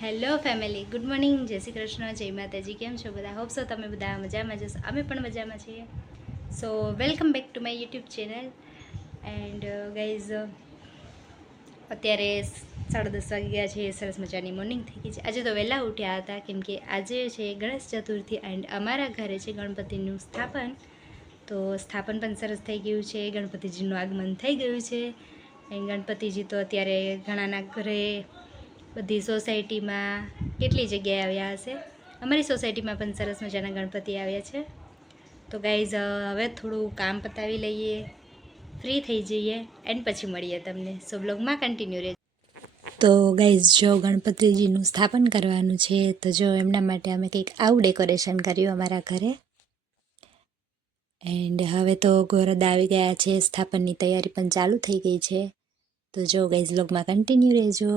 Hello family, good morning, જય શ્રી કૃષ્ણ, જય માતાજી. કેમ છો બધા? હોપ સો તમે બધા મજામાં જશો. અમે પણ મજામાં છીએ. સો welcome back to my YouTube channel. And guys, અત્યારે 10:30 વાગી ગયા છે. સરસ મજાની મોર્નિંગ થઈ ગઈ છે. આજે તો વહેલા ઉઠ્યા હતા કેમ કે આજે છે ગણેશ ચતુર્થી એન્ડ અમારા ઘરે છે ગણપતિનું સ્થાપન. તો સ્થાપન પણ સરસ થઈ ગયું છે. ગણપતિજીનું આગમન થઈ ગયું છે. એન્ડ ગણપતિજી તો અત્યારે ઘણાના ઘરે, બધી સોસાયટીમાં કેટલી જગ્યાએ આવ્યા હશે. અમારી સોસાયટીમાં પણ સરસ મજાના ગણપતિ આવ્યા છે. તો ગાઈઝ, હવે થોડું કામ પતાવી લઈએ, ફ્રી થઈ જઈએ એન્ડ પછી મળીએ તમને. સો બ્લોગમાં કન્ટિન્યુ રહેજો. તો ગાઈઝ, જો ગણપતિજીનું સ્થાપન કરવાનું છે તો જો એમના માટે અમે કંઈક આવું ડેકોરેશન કર્યું અમારા ઘરે. એન્ડ હવે તો ગોરદ આવી ગયા છે, સ્થાપનની તૈયારી પણ ચાલુ થઈ ગઈ છે. તો જો ગાઈઝ, બ્લોગમાં કન્ટિન્યુ રહેજો.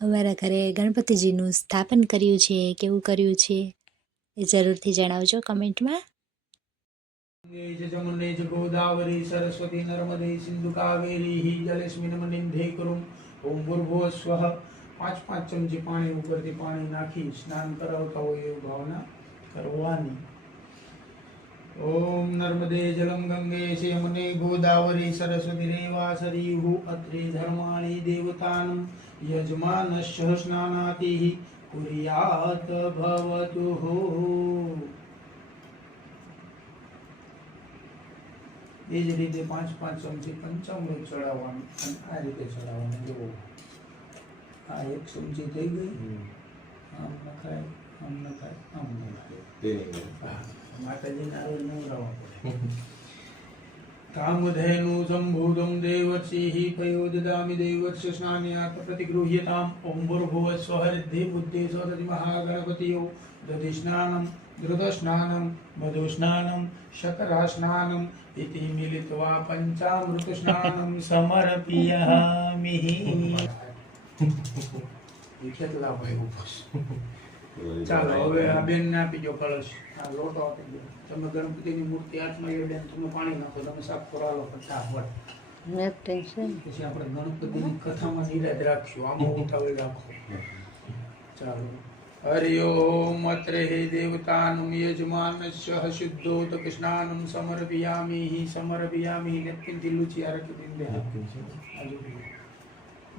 અમારા ઘરે ગણપતિજીનું સ્થાપન કર્યું છે, કેવું કર્યું છે એ જરૂરથી જણાવજો કમેન્ટમાં. जमुने च गोदावरी सरस्वती नर्मदे सिंधु कावेरी जलेस्मिन् निंधे करुं ओम भूर्भुवः स्वः 5 चमची पाणी ઉપરથી પાણી નાખી સ્નાન કરાવતા હોય એવી ભાવના કરવાની. ओम नर्मदे जलम गंगे यमुने गोदावरी सरस्वती रेवा सरयू अत्रे धर्माणि देवतानं यजमानस्य स्नानातिः कुर्यात् भवतुः. એ જ રીતે 5 ચમચી પંચામૃત ચડાવવાનું અને આ રીતે ચડાવવાનું. જુઓ, આ 1 ચમચી થઈ ગઈ. આમ નખાય, આમ નખાય, આમ નખાય. માતાજીને આરોગ્ય નવરાવવા પડે. કામધેનુ સંભૂતમ દેવર્ષિઃ પયોદદામિ દેવર્ષ સ્નાન્યાત પ્રતિગૃહ્યતામ. ઓમ ભૂર્ભુવઃ સ્વઃ રિદ્ધિ બુદ્ધિ સરસ્વતી મહાગણપતિયો દધિ સ્નાનમ ધૃત સ્નાનમ મધુ સ્નાનમ શકરા સ્નાનમ इति मिलित्वा पंचामृत स्नानं समर्पयामि. કેટલા ભાઈ ઉપસ. ચાલો હવે આ બેન ને આપી દો કળશ. આ લોટો આપી દો. તમે ગણપતિની મૂર્તિ હાથમાં લ્યો બેન, તમે પાણી નાખો, તમે સાફ કરાવો ફટાફટ. પછી આપણે ગણપતિની કથામાં નિરાજ રાખશું. આમાં ઉઠાવી રાખો. ચાલો. हरि ओम अत्रे देवतानुं यजमानस्य शुद्धोदक स्नानं समर्पयामि. नेत्किंति लुचि आरक्य बिंदे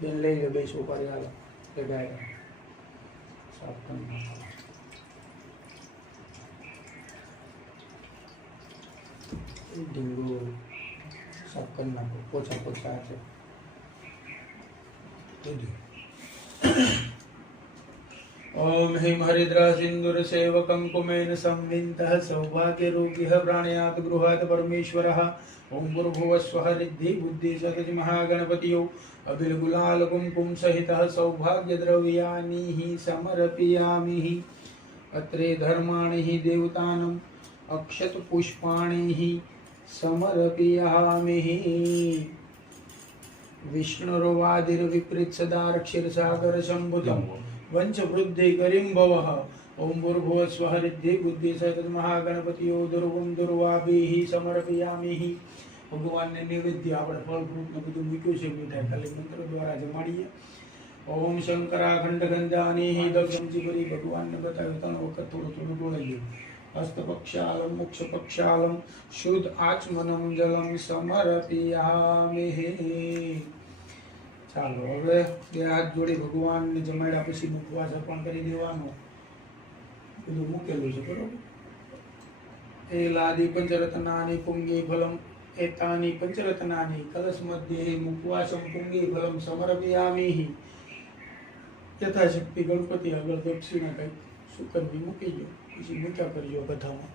बेन लई लो बेसो पर आलो ले गाय साफ करना. डिंगो साफ करना को पोछा पोछा है तो दी. ओम हिम हरिद्रा सिंदूर सेवकं कुमेन संविन्तः सौभाग्यरूपिः प्राणयात् गृहात् परमेश्वरः. ओम भूर्भुवः स्वः रिद्धि बुद्धि सरस्वती महागणपतियो अबिल गुलाल कुमकुम सहितः सौभाग्यद्रव्यानि समर्पयामि. अत्रे धर्माणि देवतानम् अक्षत पुष्पाणि समर्पयामि. विष्णुर्वादिर्विपरीत सदा क्षीरसागर संभुतम् वंश वृद्धि करीम भवः. ओम भूर्भुवः स्वः रिद्धि बुद्धि सहित महागणपतियो दुर्वम दुर्वाभिः समर्पयामि. ભગવાનને નિવેદ્ય આપણે ફળ ફ્રૂટ ને બધું મૂક્યું છે મીઠાઈ, ખાલી મંત્ર દ્વારા જમાડીએ. ઓમ શંકરાખંડ ગંધાની દક્ષમજી કરી ભગવાનને બતાવ્યું 3 વખત થોડું થોડું ડોળાઈએ. હસ્તપક્ષાલમ મોક્ષપક્ષાલમ શુદ્ધ આચમનમ જલમ સમર્પયામિ. ચાલો હવે બે હાથ જોડી ભગવાનને જમાડ્યા પછી મુખવાસ અર્પણ કરી દેવાનો. બધું મૂકેલું છે બરોબર. એલાદિ પંચરત્નાની પુંગી ફલમ એતાની પંચરત્નાની કલશ મધ્યે મુખવાસમ પુંગી ફલમ સમર્પયામિ. યથાશક્તિ ગણપતિ આગળ દક્ષિણા કઈ સુકન્ની મૂકી દો, પછી મૂક્યા કરજો કથામાં.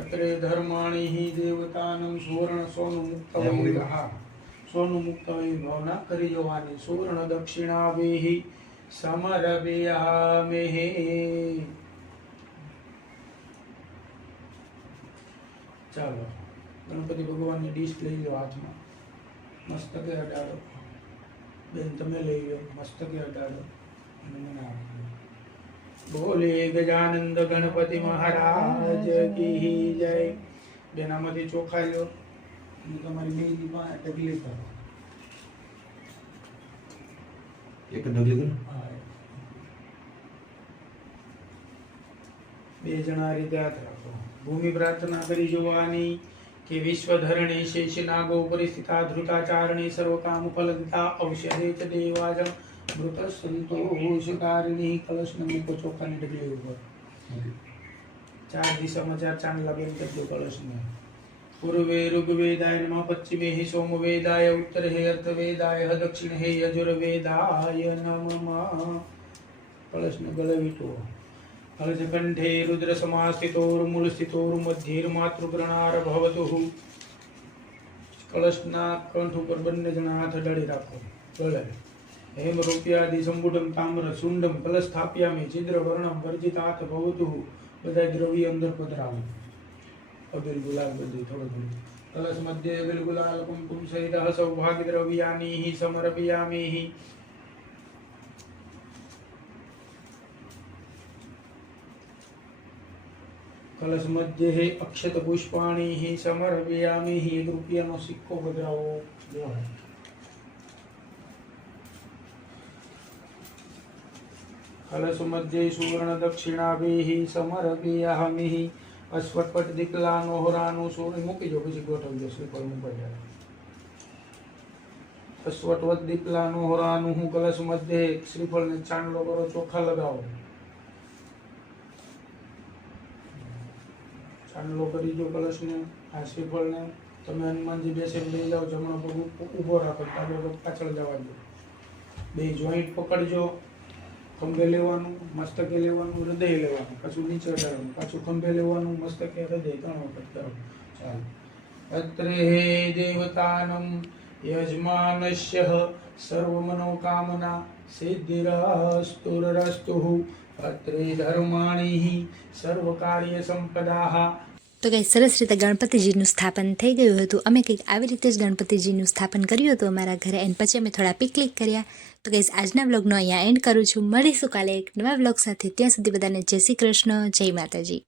અત્રે ધર્માણિ દેવતાનં સુવર્ણ સોનું મુક્ત. હા, સોનું મુક્ત એવી ભાવના કરી જવાની. સુવર્ણ દક્ષિણાભિ સમર્પયામિ. ચાલો ગણપતિ ભગવાનની ડીશ લઈ લો હાથમાં, મસ્તકે અડાડો. બેન તમે લઈ લો, મસ્તકે અડાડો. બોલે ગજાનંદ ગણપતિ મહારાજ કી જય. બેનામાંથી ચોખા લો. તમારી મેદી માં ઢગલી કરો. એક ઢગલી કરો. હા, બે જણા રીતે હાથ રાખો. ભૂમિ પ્રાર્થના કરી જોવાની કે વિશ્વ ધરણી શેષ નાગો પરિસ્થિતા ધૃતાચારણી સર્વ કામ ફલદતા ઔષધે ચ દેવાજ મૃત સંતોષકારિણી. કલશને મૂકો ચોખાની ડગલી ઉપર. 4 દિશામાં 4 ચાંદલા બેન કરજો કલશને. પૂર્વે ઋગ્વેદાય નમઃ, પશ્ચિમે હિ સોમવેદાય, ઉત્તરે અર્થવેદાય, દક્ષિણે યજુર્વેદાય નમઃ. કલશને ગળે વીંટવો. હલજકંઠે રુદ્ર સમાસ્થિતોર્મૂળ સ્થિતોર્મધ્યેર્માતૃપ્રણાર ભવતુ. કલશના કંઠ ઉપર બંને જણા હાથ અડાડી રાખો ગળે. હેમ રૂપ્યાદિ સંબુઢમ તામ્ર શુંડમ કલશ સ્થાપ્યામિ છિદ્ર વર્ણમ વર્જિતાત ભવતુ. બધા દ્રવ્ય અંદર પધરાવો. અબિલ ગુલાલ બધી થોડું થોડું. કલશ મધ્યે અબિલ ગુલાલ કુમકુમ સહિત સૌભાગ્ય દ્રવ્યાની સમર્પયામિ. કલશ મધ્યે અક્ષત પુષ્પાણી સમર્પયામિ. 1 રૂપિયાનો સિક્કો પધરાવો. કલશ મધ્યે સુવર્ણ દક્ષિણાભિ સમર્પયામિ. અશ્વટપટ દીકલાનો હોરાનું સોનું મૂકી દો, પછી ગોઠવજો. શ્રીફળ મૂકી જાય. અશ્વટવત દીકલાનો હોરાનું હું કલશ મધ્યે શ્રીફળને ચાંદલો કરો, ચોખા લગાવો. ચાંદલો કરી દો કલશને. આ શ્રીફળને તમે હનુમાનજી બેસીને લઈ જાઓ. જમણો પગ ઊભો રાખો, ડાબો પગ પાછળ જવા દો. 2 જોઈન્ટ પકડજો. ખંભે લેવાનું, મસ્તકે લેવાનું, હૃદય લેવાનું, પાછું નીચે અડાડવાનું, પાછું ખંભે લેવાનું, મસ્તકે હૃદય 3 વખત કરો. ચાલો. અત્રે હે દેવતાનમ યજમાનસ્ય સર્વ મનોકામના સિદ્ધિરસ્તુરસ્તુ. અત્રે ધર્માણી સર્વ કાર્ય સંપદાઃ. તો કંઈ સરસ રીતે ગણપતિજીનું સ્થાપન થઈ ગયું હતું. અમે કંઈક આવી રીતે જ ગણપતિજીનું સ્થાપન કર્યું હતું અમારા ઘરે, એન્ડ પછી અમે થોડા પિકનિક કર્યા. તો કંઈ આજના વ્લોગનો અહીંયા એન્ડ કરું છું. મળીશું કાલે એક નવા વ્લોગ સાથે. ત્યાં સુધી બધાને જય શ્રી કૃષ્ણ, જય માતાજી.